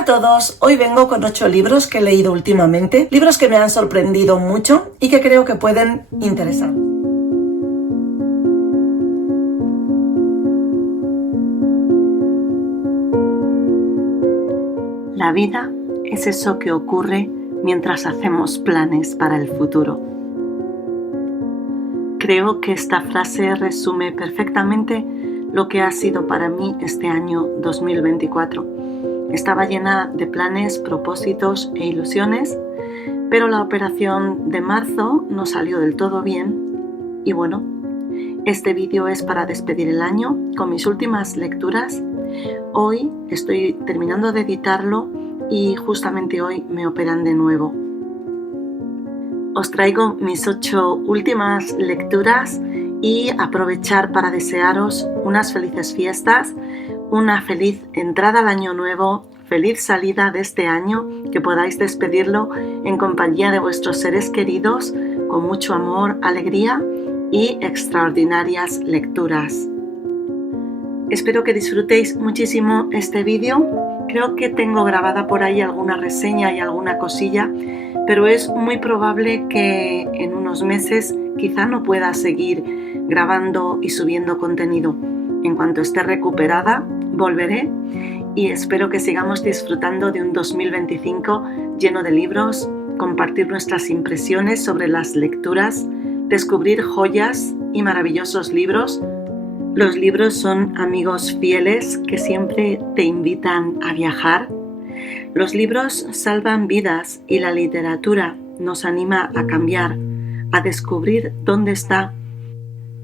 Hola a todos, hoy vengo con 8 libros que he leído últimamente, libros que me han sorprendido mucho y que creo que pueden interesar. La vida es eso que ocurre mientras hacemos planes para el futuro. Creo que esta frase resume perfectamente lo que ha sido para mí este año 2024. Estaba llena de planes, propósitos e ilusiones, pero la operación de marzo no salió del todo bien. Y bueno, este vídeo es para despedir el año con mis últimas lecturas. Hoy estoy terminando de editarlo y justamente hoy me operan de nuevo. Os traigo mis 8 últimas lecturas y aprovechar para desearos unas felices fiestas, una feliz entrada al año nuevo, feliz salida de este año, que podáis despedirlo en compañía de vuestros seres queridos, con mucho amor, alegría y extraordinarias lecturas. Espero que disfrutéis muchísimo este vídeo. Creo que tengo grabada por ahí alguna reseña y alguna cosilla, pero es muy probable que en unos meses quizá no pueda seguir grabando y subiendo contenido. En cuanto esté recuperada, volveré y espero que sigamos disfrutando de un 2025 lleno de libros, compartir nuestras impresiones sobre las lecturas, descubrir joyas y maravillosos libros. Los libros son amigos fieles que siempre te invitan a viajar. Los libros salvan vidas y la literatura nos anima a cambiar, a descubrir dónde está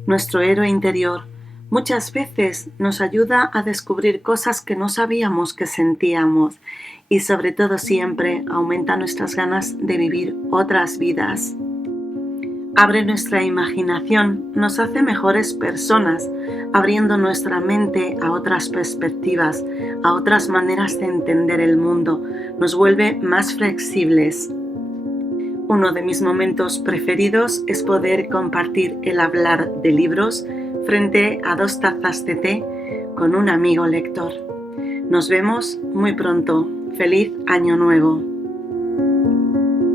nuestro héroe interior. Muchas veces nos ayuda a descubrir cosas que no sabíamos que sentíamos y sobre todo siempre aumenta nuestras ganas de vivir otras vidas. Abre nuestra imaginación, nos hace mejores personas, abriendo nuestra mente a otras perspectivas, a otras maneras de entender el mundo, nos vuelve más flexibles. Uno de mis momentos preferidos es poder compartir el hablar de libros frente a 2 tazas de té con un amigo lector. Nos vemos muy pronto. ¡Feliz Año Nuevo!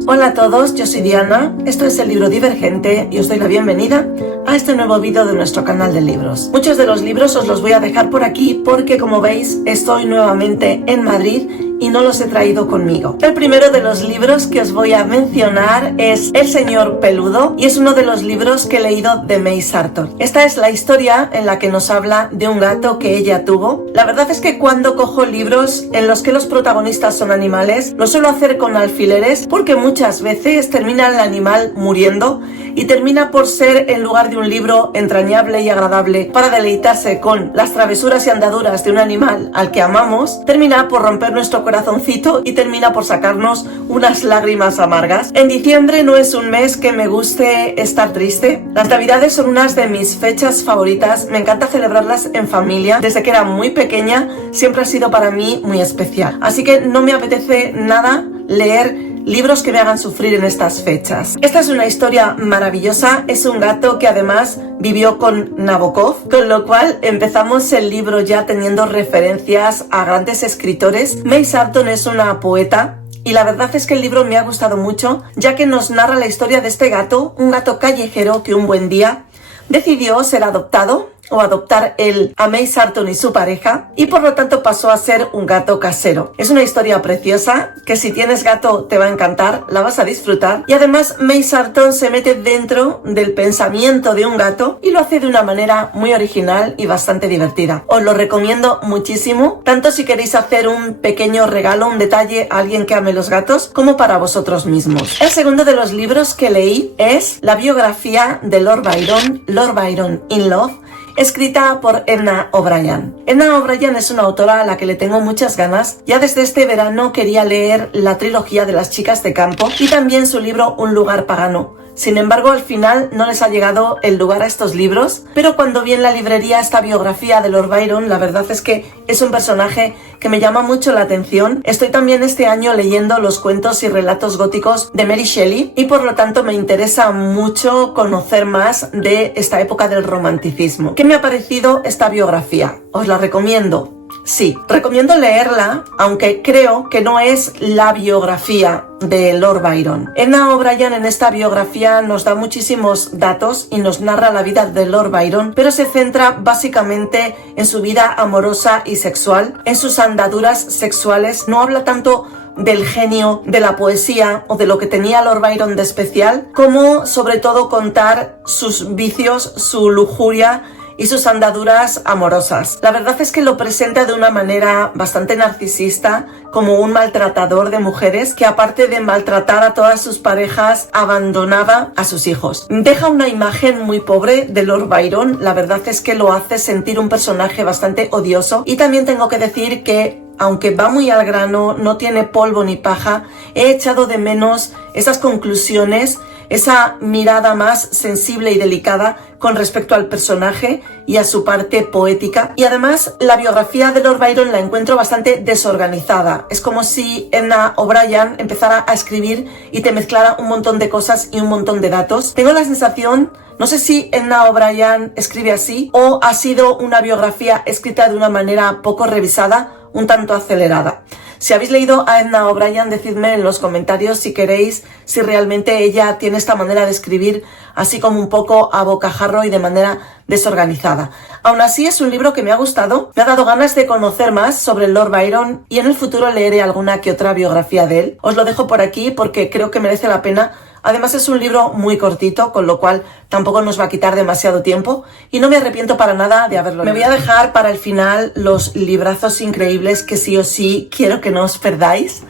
Hola a todos, yo soy Diana, esto es el libro Divergente y os doy la bienvenida a este nuevo vídeo de nuestro canal de libros. Muchos de los libros os los voy a dejar por aquí porque, como veis, estoy nuevamente en Madrid y no los he traído conmigo. El primero de los libros que os voy a mencionar es El Señor Peludo y es uno de los libros que he leído de May Sartor. Esta es la historia en la que nos habla de un gato que ella tuvo. La verdad es que cuando cojo libros en los que los protagonistas son animales, lo suelo hacer con alfileres porque muchas veces termina el animal muriendo y termina por ser, en lugar de un libro entrañable y agradable para deleitarse con las travesuras y andaduras de un animal al que amamos, termina por romper nuestro corazoncito y termina por sacarnos unas lágrimas amargas. En diciembre no es un mes que me guste estar triste. Las navidades son unas de mis fechas favoritas, me encanta celebrarlas en familia. Desde que era muy pequeña siempre ha sido para mí muy especial, así que no me apetece nada leer libros que me hagan sufrir en estas fechas. Esta es una historia maravillosa, es un gato que además vivió con Nabokov, con lo cual empezamos el libro ya teniendo referencias a grandes escritores. May Sartor es una poeta y la verdad es que el libro me ha gustado mucho, ya que nos narra la historia de este gato, un gato callejero que un buen día decidió ser adoptado o adoptar él a May Sartor y su pareja y por lo tanto pasó a ser un gato casero. Es una historia preciosa que si tienes gato te va a encantar, la vas a disfrutar y además May Sartor se mete dentro del pensamiento de un gato y lo hace de una manera muy original y bastante divertida. Os lo recomiendo muchísimo, tanto si queréis hacer un pequeño regalo, un detalle a alguien que ame los gatos, como para vosotros mismos. El segundo de los libros que leí es la biografía de Lord Byron in Love, escrita por Edna O'Brien. Edna O'Brien es una autora a la que le tengo muchas ganas. Ya desde este verano quería leer la trilogía de las chicas de campo y también su libro Un lugar pagano. Sin embargo, al final no les ha llegado el lugar a estos libros, pero cuando vi en la librería esta biografía de Lord Byron, la verdad es que es un personaje que me llama mucho la atención. Estoy también este año leyendo los cuentos y relatos góticos de Mary Shelley y por lo tanto me interesa mucho conocer más de esta época del romanticismo. ¿Qué me ha parecido esta biografía? Os la recomiendo. Sí, recomiendo leerla, aunque creo que no es la biografía de Lord Byron. Edna O'Brien en esta biografía nos da muchísimos datos y nos narra la vida de Lord Byron, pero se centra básicamente en su vida amorosa y sexual, en sus andaduras sexuales. No habla tanto del genio de la poesía o de lo que tenía Lord Byron de especial, como sobre todo contar sus vicios, su lujuria y sus andaduras amorosas. La verdad es que lo presenta de una manera bastante narcisista, como un maltratador de mujeres que, aparte de maltratar a todas sus parejas, abandonaba a sus hijos. Deja una imagen muy pobre de Lord Byron. La verdad es que lo hace sentir un personaje bastante odioso, y también tengo que decir que, aunque va muy al grano, no tiene polvo ni paja, he echado de menos esas conclusiones, esa mirada más sensible y delicada con respecto al personaje y a su parte poética. Y además, la biografía de Lord Byron la encuentro bastante desorganizada. Es como si Edna O'Brien empezara a escribir y te mezclara un montón de cosas y un montón de datos. Tengo la sensación, no sé si Edna O'Brien escribe así o ha sido una biografía escrita de una manera poco revisada, un tanto acelerada. Si habéis leído a Edna O'Brien, decidme en los comentarios si queréis, si realmente ella tiene esta manera de escribir así como un poco a bocajarro y de manera desorganizada. Aún así, es un libro que me ha gustado, me ha dado ganas de conocer más sobre Lord Byron, y en el futuro leeré alguna que otra biografía de él. Os lo dejo por aquí porque creo que merece la pena. Además, es un libro muy cortito, con lo cual tampoco nos va a quitar demasiado tiempo, y no me arrepiento para nada de haberlo leído. Me voy a dejar para el final los librazos increíbles que sí o sí quiero que no os perdáis,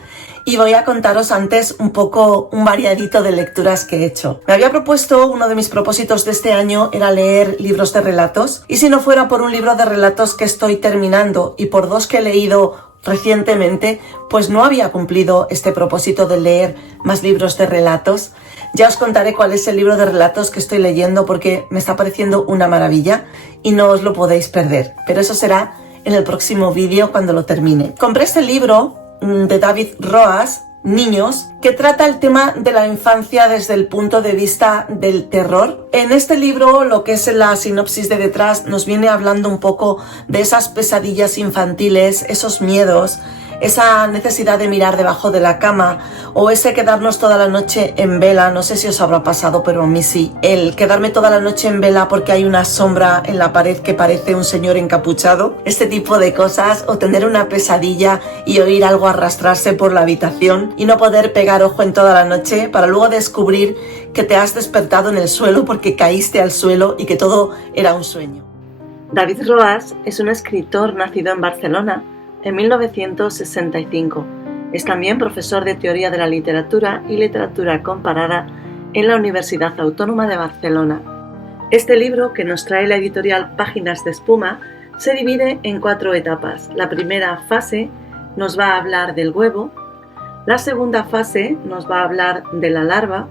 y voy a contaros antes un poco un variadito de lecturas que he hecho. Me había propuesto, uno de mis propósitos de este año era leer libros de relatos, y si no fuera por un libro de relatos que estoy terminando y por dos que he leído recientemente, pues no había cumplido este propósito de leer más libros de relatos. Ya os contaré cuál es el libro de relatos que estoy leyendo, porque me está pareciendo una maravilla y no os lo podéis perder, pero eso será en el próximo vídeo cuando lo termine. Compré este libro de David Roas, Niños, que trata el tema de la infancia desde el punto de vista del terror. En este libro, lo que es la sinopsis de detrás, nos viene hablando un poco de esas pesadillas infantiles, esos miedos, esa necesidad de mirar debajo de la cama, o ese quedarnos toda la noche en vela. No sé si os habrá pasado, pero a mí sí. El quedarme toda la noche en vela porque hay una sombra en la pared que parece un señor encapuchado. Este tipo de cosas, o tener una pesadilla y oír algo arrastrarse por la habitación y no poder pegar ojo en toda la noche para luego descubrir que te has despertado en el suelo porque caíste al suelo y que todo era un sueño. David Roas es un escritor nacido en Barcelona en 1965. Es también profesor de Teoría de la Literatura y Literatura Comparada en la Universidad Autónoma de Barcelona. Este libro, que nos trae la editorial Páginas de Espuma, se divide en 4 etapas. La primera fase nos va a hablar del huevo, la segunda fase nos va a hablar de la larva,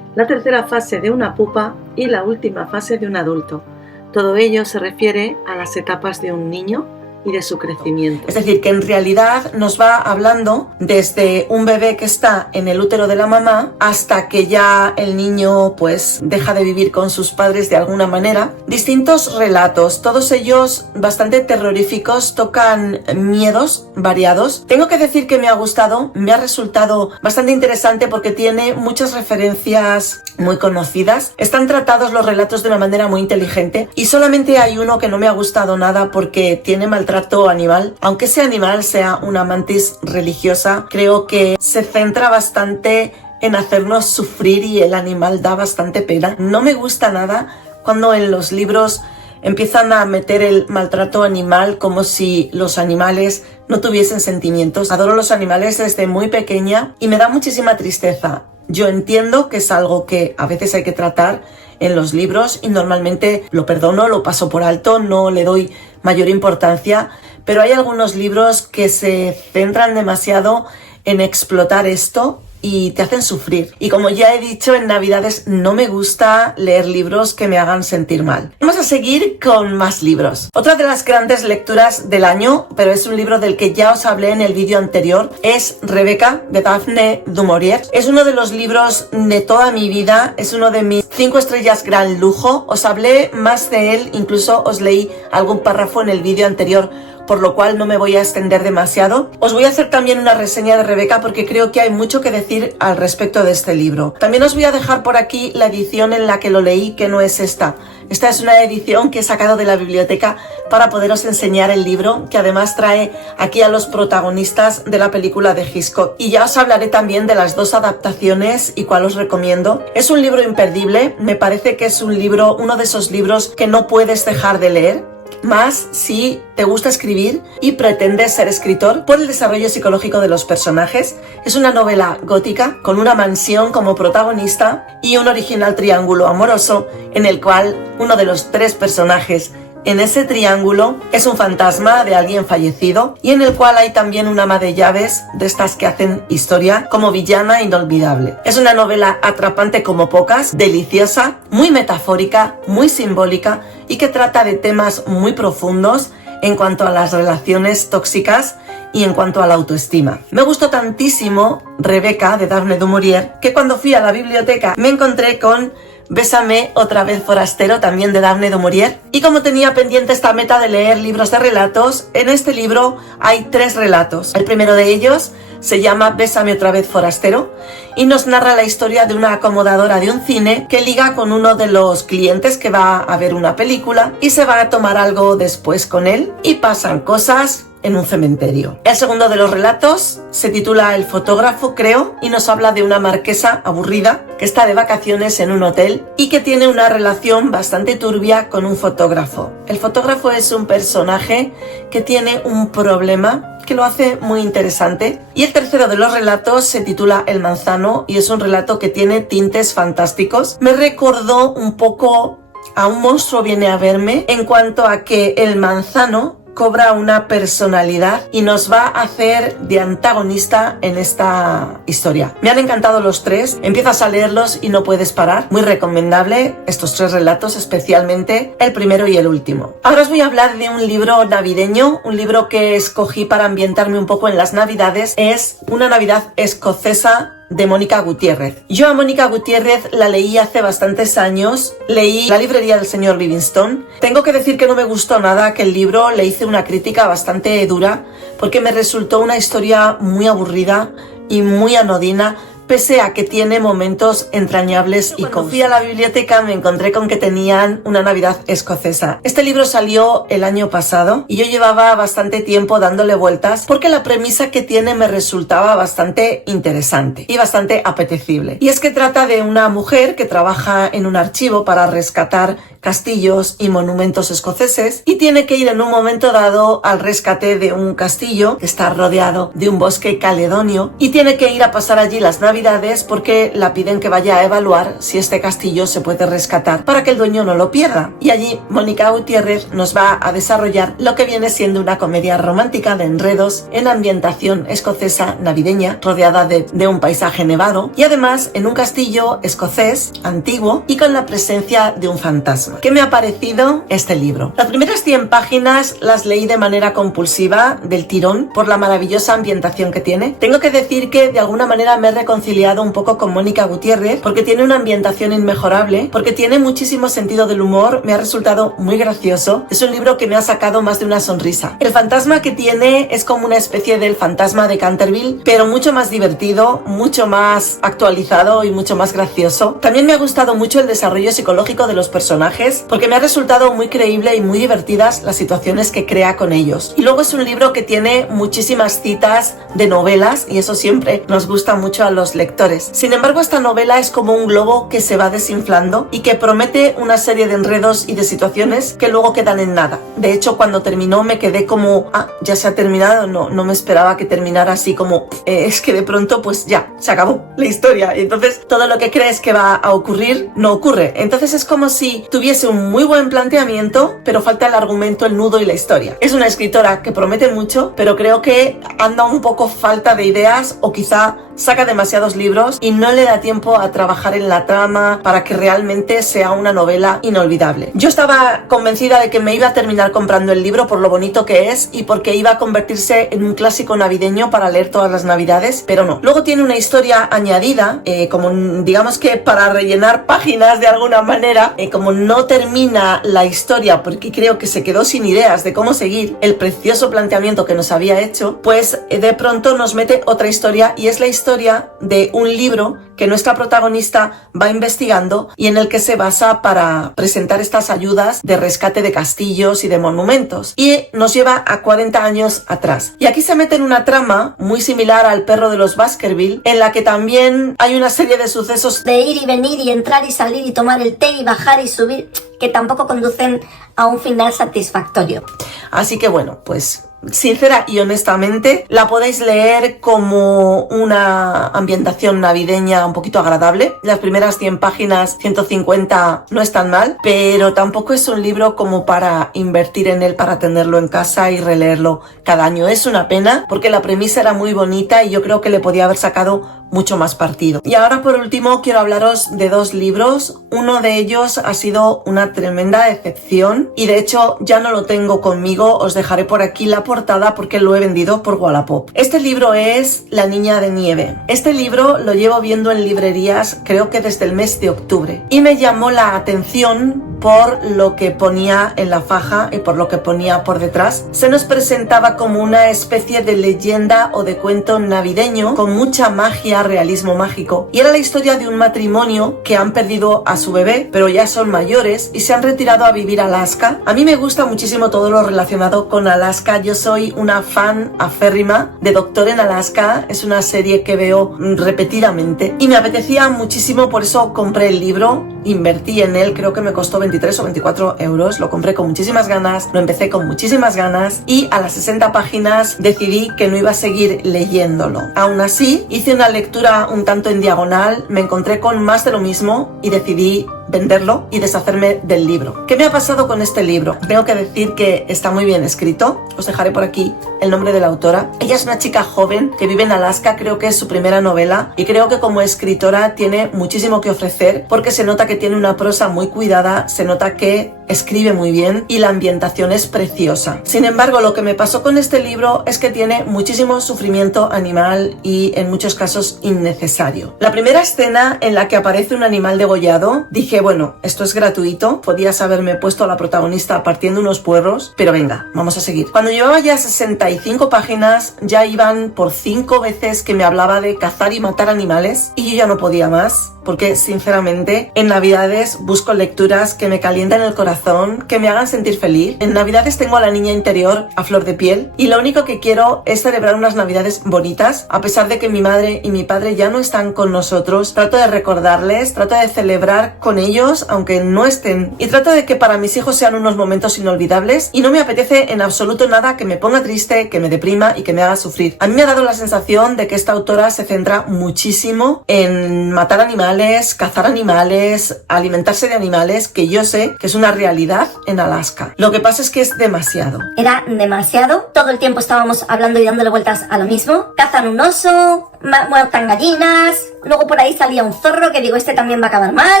la tercera fase de una pupa y la última fase de un adulto. Todo ello se refiere a las etapas de un niño y de su crecimiento. Es decir, que en realidad nos va hablando desde un bebé que está en el útero de la mamá hasta que ya el niño pues deja de vivir con sus padres de alguna manera. Distintos relatos, todos ellos bastante terroríficos, tocan miedos variados. Tengo que decir que me ha gustado, me ha resultado bastante interesante porque tiene muchas referencias muy conocidas. Están tratados los relatos de una manera muy inteligente, y solamente hay uno que no me ha gustado nada porque tiene maltrato animal. Aunque ese animal sea una mantis religiosa, creo que se centra bastante en hacernos sufrir y el animal da bastante pena. No me gusta nada cuando en los libros empiezan a meter el maltrato animal como si los animales no tuviesen sentimientos. Adoro los animales desde muy pequeña y me da muchísima tristeza. Yo entiendo que es algo que a veces hay que tratar en los libros y normalmente lo perdono, lo paso por alto, no le doy mayor importancia, pero hay algunos libros que se centran demasiado en explotar esto y te hacen sufrir. Y como ya he dicho, en Navidades no me gusta leer libros que me hagan sentir mal. Vamos a seguir con más libros. Otra de las grandes lecturas del año, pero es un libro del que ya os hablé en el vídeo anterior, es Rebeca, de Daphne du Maurier. Es uno de los libros de toda mi vida, es uno de mis 5 estrellas gran lujo. Os hablé más de él, incluso os leí algún párrafo en el vídeo anterior por lo cual no me voy a extender demasiado. Os voy a hacer también una reseña de Rebeca porque creo que hay mucho que decir al respecto de este libro. También os voy a dejar por aquí la edición en la que lo leí, que no es esta. Esta es una edición que he sacado de la biblioteca para poderos enseñar el libro, que además trae aquí a los protagonistas de la película de Hitchcock. Y ya os hablaré también de las dos adaptaciones y cuál os recomiendo. Es un libro imperdible, me parece que es un libro, uno de esos libros que no puedes dejar de leer. Más si te gusta escribir y pretendes ser escritor, por el desarrollo psicológico de los personajes. Es una novela gótica con una mansión como protagonista y un original triángulo amoroso en el cual uno de los tres personajes en ese triángulo es un fantasma de alguien fallecido y en el cual hay también una ama de llaves de estas que hacen historia como villana inolvidable. Es una novela atrapante como pocas, deliciosa, muy metafórica, muy simbólica y que trata de temas muy profundos en cuanto a las relaciones tóxicas y en cuanto a la autoestima. Me gustó tantísimo Rebeca de Daphne du Maurier que cuando fui a la biblioteca me encontré con Bésame otra vez forastero, también de Daphne du Maurier, y como tenía pendiente esta meta de leer libros de relatos, en este libro hay 3 relatos. El primero de ellos se llama Bésame otra vez forastero y nos narra la historia de una acomodadora de un cine que liga con uno de los clientes que va a ver una película y se va a tomar algo después con él y pasan cosas en un cementerio. El segundo de los relatos se titula El fotógrafo, creo, y nos habla de una marquesa aburrida que está de vacaciones en un hotel y que tiene una relación bastante turbia con un fotógrafo. El fotógrafo es un personaje que tiene un problema que lo hace muy interesante. Y el tercero de los relatos se titula El manzano y es un relato que tiene tintes fantásticos. Me recordó un poco a Un monstruo viene a verme en cuanto a que el manzano cobra una personalidad y nos va a hacer de antagonista en esta historia. Me han encantado los 3, empiezas a leerlos y no puedes parar. Muy recomendable estos 3 relatos, especialmente el primero y el último. Ahora os voy a hablar de un libro navideño, un libro que escogí para ambientarme un poco en las navidades. Es Una Navidad escocesa de Mónica Gutiérrez. Yo a Mónica Gutiérrez la leí hace bastantes años, leí La librería del señor Livingstone. Tengo que decir que no me gustó nada aquel libro, le hice una crítica bastante dura porque me resultó una historia muy aburrida y muy anodina, pese a que tiene momentos entrañables y cuando fui a la biblioteca me encontré con que tenían Una Navidad escocesa. Este libro salió el año pasado y yo llevaba bastante tiempo dándole vueltas porque la premisa que tiene me resultaba bastante interesante y bastante apetecible. Y es que trata de una mujer que trabaja en un archivo para rescatar castillos y monumentos escoceses y tiene que ir en un momento dado al rescate de un castillo que está rodeado de un bosque caledonio y tiene que ir a pasar allí las navidades porque la piden que vaya a evaluar si este castillo se puede rescatar para que el dueño no lo pierda. Y allí Mónica Gutiérrez nos va a desarrollar lo que viene siendo una comedia romántica de enredos en ambientación escocesa navideña rodeada de un paisaje nevado y además en un castillo escocés antiguo y con la presencia de un fantasma. ¿Qué me ha parecido este libro? Las primeras 100 páginas las leí de manera compulsiva, del tirón, por la maravillosa ambientación que tiene. Tengo que decir que de alguna manera me he reconciliado un poco con Mónica Gutiérrez porque tiene una ambientación inmejorable, porque tiene muchísimo sentido del humor, me ha resultado muy gracioso. Es un libro que me ha sacado más de una sonrisa. El fantasma que tiene es como una especie del fantasma de Canterville, pero mucho más divertido, mucho más actualizado y mucho más gracioso. También me ha gustado mucho el desarrollo psicológico de los personajes porque me ha resultado muy creíble y muy divertidas las situaciones que crea con ellos. Y luego es un libro que tiene muchísimas citas de novelas y eso siempre nos gusta mucho a los lectores. Sin embargo, esta novela es como un globo que se va desinflando y que promete una serie de enredos y de situaciones que luego quedan en nada. De hecho, cuando terminó me quedé como, ya se ha terminado, no me esperaba que terminara así como, es que de pronto pues ya, se acabó la historia y entonces todo lo que crees que va a ocurrir no ocurre. Entonces es como si tuviese un muy buen planteamiento, pero falta el argumento, el nudo y la historia. Es una escritora que promete mucho, pero creo que anda un poco falta de ideas o quizá saca demasiados libros y no le da tiempo a trabajar en la trama para que realmente sea una novela inolvidable. Yo estaba convencida de que me iba a terminar comprando el libro por lo bonito que es y porque iba a convertirse en un clásico navideño para leer todas las navidades, pero no. Luego tiene una historia añadida, como digamos que para rellenar páginas de alguna manera, como no termina la historia porque creo que se quedó sin ideas de cómo seguir el precioso planteamiento que nos había hecho, pues de pronto nos mete otra historia y es la historia de un libro que nuestra protagonista va investigando y en el que se basa para presentar estas ayudas de rescate de castillos y de monumentos, y nos lleva a 40 años atrás. Y aquí se mete en una trama muy similar al Perro de los Baskerville, en la que también hay una serie de sucesos de ir y venir y entrar y salir y tomar el té y bajar y subir, que tampoco conducen a un final satisfactorio. Así que bueno, pues sincera y honestamente la podéis leer como una ambientación navideña un poquito agradable. Las primeras 100 páginas, 150 no están mal, pero tampoco es un libro como para invertir en él, para tenerlo en casa y releerlo cada año. Es una pena porque la premisa era muy bonita y yo creo que le podía haber sacado mucho más partido. Y ahora por último quiero hablaros de 2 libros. Uno de ellos ha sido una tremenda decepción y de hecho ya no lo tengo conmigo, os dejaré por aquí la portada porque lo he vendido por Wallapop. Este libro es La Niña de Nieve. Este libro lo llevo viendo en librerías creo que desde el mes de octubre y me llamó la atención por lo que ponía en la faja y por lo que ponía por detrás. Se nos presentaba como una especie de leyenda o de cuento navideño con mucha magia, realismo mágico, y era la historia de un matrimonio que han perdido a su bebé pero ya son mayores y se han retirado a vivir a Alaska. A mí me gusta muchísimo todo lo relacionado con Alaska. Yo soy una fan aférrima de Doctor en Alaska, es una serie que veo repetidamente y me apetecía muchísimo, por eso compré el libro, invertí en él, creo que me costó 23 o 24 euros, lo compré con muchísimas ganas, lo empecé con muchísimas ganas y a las 60 páginas decidí que no iba a seguir leyéndolo. Aún así, hice una lectura un tanto en diagonal, me encontré con más de lo mismo y decidí venderlo y deshacerme del libro. ¿Qué me ha pasado con este libro? Tengo que decir que está muy bien escrito, os dejaré por aquí el nombre de la autora. Ella es una chica joven que vive en Alaska, creo que es su primera novela y creo que como escritora tiene muchísimo que ofrecer porque se nota que tiene una prosa muy cuidada, se nota que escribe muy bien y la ambientación es preciosa. Sin embargo, lo que me pasó con este libro es que tiene muchísimo sufrimiento animal y en muchos casos innecesario. La primera escena en la que aparece un animal degollado, dije, bueno, esto es gratuito, podías haberme puesto a la protagonista partiendo unos puerros, pero venga, vamos a seguir. Cuando llevaba ya 65 páginas, ya iban por 5 veces que me hablaba de cazar y matar animales y yo ya no podía más, porque sinceramente en Navidades busco lecturas que me calientan el corazón, que me hagan sentir feliz. En Navidades tengo a la niña interior a flor de piel y lo único que quiero es celebrar unas Navidades bonitas. A pesar de que mi madre y mi padre ya no están con nosotros, trato de recordarles, trato de celebrar con ellos aunque no estén y trato de que para mis hijos sean unos momentos inolvidables y no me apetece en absoluto nada que me ponga triste, que me deprima y que me haga sufrir. A mí me ha dado la sensación de que esta autora se centra muchísimo en matar animales, cazar animales, alimentarse de animales, que yo sé que es una realidad en Alaska. Lo que pasa es que es demasiado. Era demasiado, todo el tiempo estábamos hablando y dándole vueltas a lo mismo. Cazan un oso, muertan gallinas, luego por ahí salía un zorro que digo, este también va a acabar mal.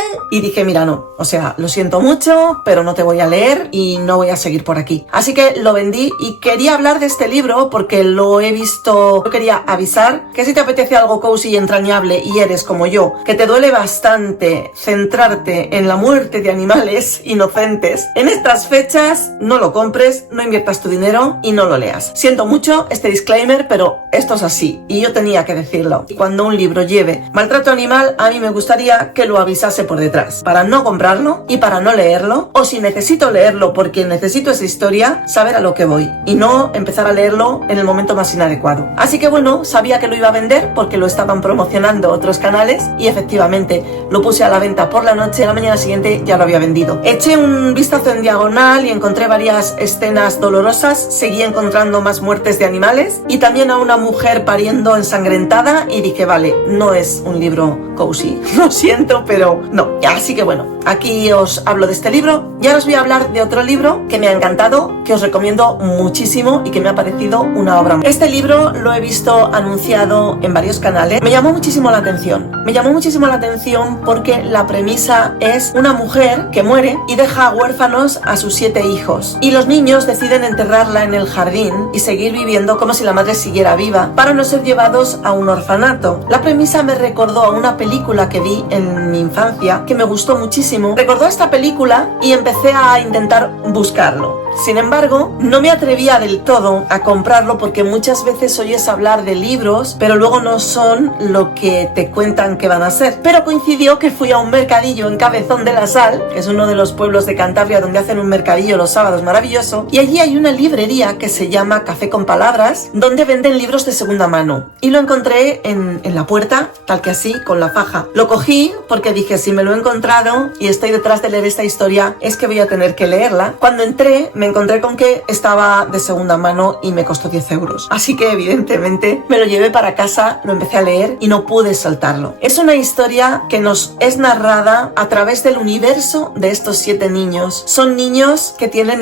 Y dije, mira, no, o sea, lo siento mucho, pero no te voy a leer y no voy a seguir por aquí. Así que lo vendí y quería hablar de este libro porque lo he visto. Yo quería avisar que si te apetece algo cozy y entrañable y eres como yo, que te duele bastante centrarte en la muerte de animales inocentes, en estas fechas no lo compres, no inviertas tu dinero y no lo leas. Siento mucho este disclaimer, pero esto es así y yo tenía que decirlo. Cuando un libro lleve maltrato animal, a mí me gustaría que lo avisase por detrás, para no comprarlo y para no leerlo, o si necesito leerlo porque necesito esa historia, saber a lo que voy y no empezar a leerlo en el momento más inadecuado. Así que bueno, sabía que lo iba a vender porque lo estaban promocionando otros canales y efectivamente lo puse a la venta por la noche, a la mañana siguiente ya lo había vendido. Eché un vistazo en diagonal y encontré varias escenas dolorosas, seguí encontrando más muertes de animales y también a una mujer pariendo ensangrentada y dije, vale, no es un libro cozy. Lo siento, pero no. Así que bueno, aquí os hablo de este libro. Ya os voy a hablar de otro libro que me ha encantado, que os recomiendo muchísimo y que me ha parecido una obra. Este libro lo he visto anunciado en varios canales. Me llamó muchísimo la atención. Me llamó muchísimo la atención porque la premisa es una mujer que muere y deja huérfanos a sus 7 hijos. Y los niños deciden enterrarla en el jardín y seguir viviendo como si la madre siguiera viva para no ser llevados a un orfanato. La premisa me recordó a una película que vi en mi infancia que me gustó muchísimo. Recordó esta película y empecé a intentar buscarlo. Sin embargo, no me atrevía del todo a comprarlo porque muchas veces oyes hablar de libros, pero luego no son lo que te cuentan que van a ser. Pero coincidió que fui a un mercadillo en Cabezón de la Sal, que es uno de los pueblos de Cantabria donde hacen un mercadillo los sábados maravilloso, y allí hay una librería que se llama Café con Palabras, donde venden libros de segunda mano. Y lo encontré en la puerta, tal que así, con la faja. Lo cogí porque dije, si me lo he encontrado y estoy detrás de leer esta historia, es que voy a tener que leerla. Cuando entré, me encontré con que estaba de segunda mano y me costó 10 euros. Así que evidentemente me lo llevé para casa, lo empecé a leer y no pude soltarlo. Es una historia que nos es narrada a través del universo de estos 7 niños. Son niños que tienen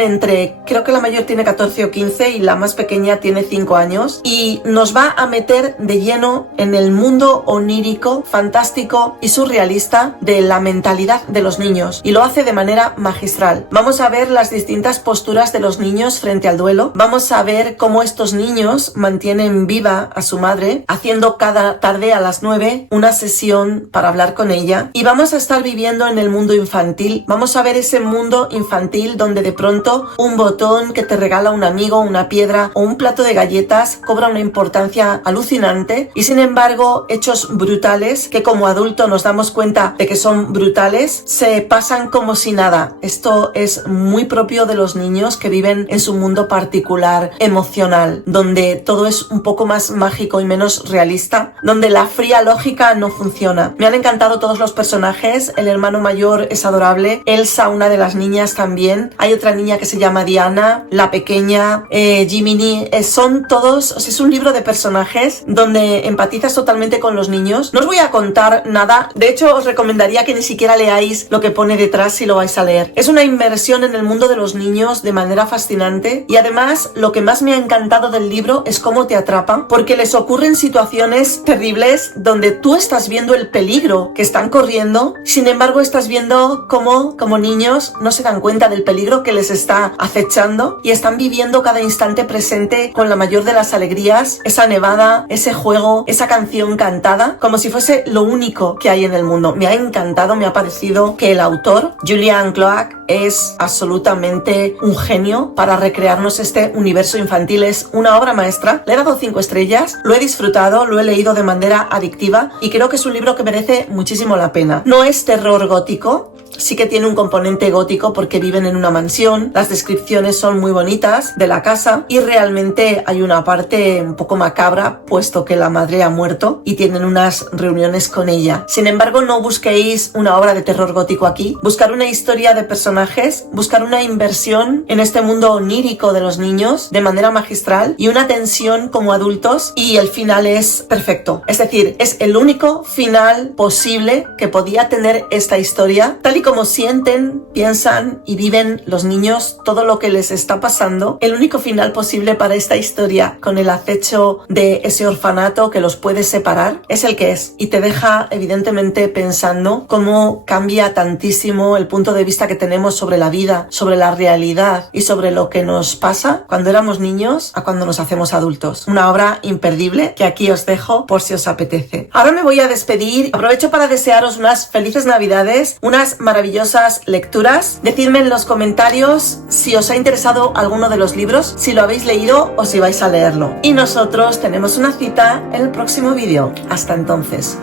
creo que la mayor tiene 14 o 15 y la más pequeña tiene 5 años. Y nos va a meter de lleno en el mundo onírico, fantástico y surrealista de la mentalidad de los niños. Y lo hace de manera magistral. Vamos a ver las distintas posturas de los niños frente al duelo. Vamos a ver cómo estos niños mantienen viva a su madre, haciendo cada tarde a las 9 una sesión para hablar con ella. Y vamos a estar viviendo en el mundo infantil. Vamos a ver ese mundo infantil donde de pronto un botón que te regala un amigo, una piedra o un plato de galletas cobra una importancia alucinante y sin embargo hechos brutales que como adulto nos damos cuenta de que son brutales se pasan como si nada. Esto es muy propio de los niños que viven en su mundo particular emocional, donde todo es un poco más mágico y menos realista, donde la fría lógica no funciona. Me han encantado todos los personajes. El hermano mayor es adorable, Elsa, una de las niñas, también. Hay otra niña que se llama Diana, la pequeña, Jiminy, son todos, o sea, es un libro de personajes donde empatizas totalmente con los niños. No os voy a contar nada, de hecho os recomendaría que ni siquiera leáis lo que pone detrás si lo vais a leer. Es una inmersión en el mundo de los niños de manera fascinante y además lo que más me ha encantado del libro es cómo te atrapa, porque les ocurren situaciones terribles donde tú estás viendo el peligro que están corriendo, sin embargo estás viendo cómo como niños no se dan cuenta del peligro que les está acechando y están viviendo cada instante presente con la mayor de las alegrías, esa nevada, ese juego, esa canción cantada, como si fuese lo único que hay en el mundo. Me ha encantado, me ha parecido que el autor, Julian Cloak, es absolutamente un genio para recrearnos este universo infantil. Es una obra maestra. Le he dado 5 estrellas, lo he disfrutado, lo he leído de manera adictiva y creo que es un libro que merece muchísimo la pena. No es terror gótico, sí que tiene un componente gótico porque viven en una mansión, las descripciones son muy bonitas de la casa y realmente hay una parte un poco macabra puesto que la madre ha muerto y tienen unas reuniones con ella. Sin embargo, no busquéis una obra de terror gótico aquí, buscar una historia de personajes, buscar una inversión en este mundo onírico de los niños de manera magistral y una tensión como adultos y el final es perfecto. Es decir, es el único final posible que podía tener esta historia, tal y como sienten, piensan y viven los niños todo lo que les está pasando. El único final posible para esta historia con el acecho de ese orfanato que los puede separar es el que es y te deja evidentemente pensando cómo cambia tantísimo el punto de vista que tenemos sobre la vida, sobre la realidad y sobre lo que nos pasa cuando éramos niños a cuando nos hacemos adultos. Una obra imperdible que aquí os dejo por si os apetece. Ahora me voy a despedir. Aprovecho para desearos unas felices navidades, unas maravillosas lecturas. Decidme en los comentarios si os ha interesado alguno de los libros, si lo habéis leído o si vais a leerlo. Y nosotros tenemos una cita en el próximo vídeo. Hasta entonces.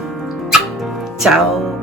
Chao.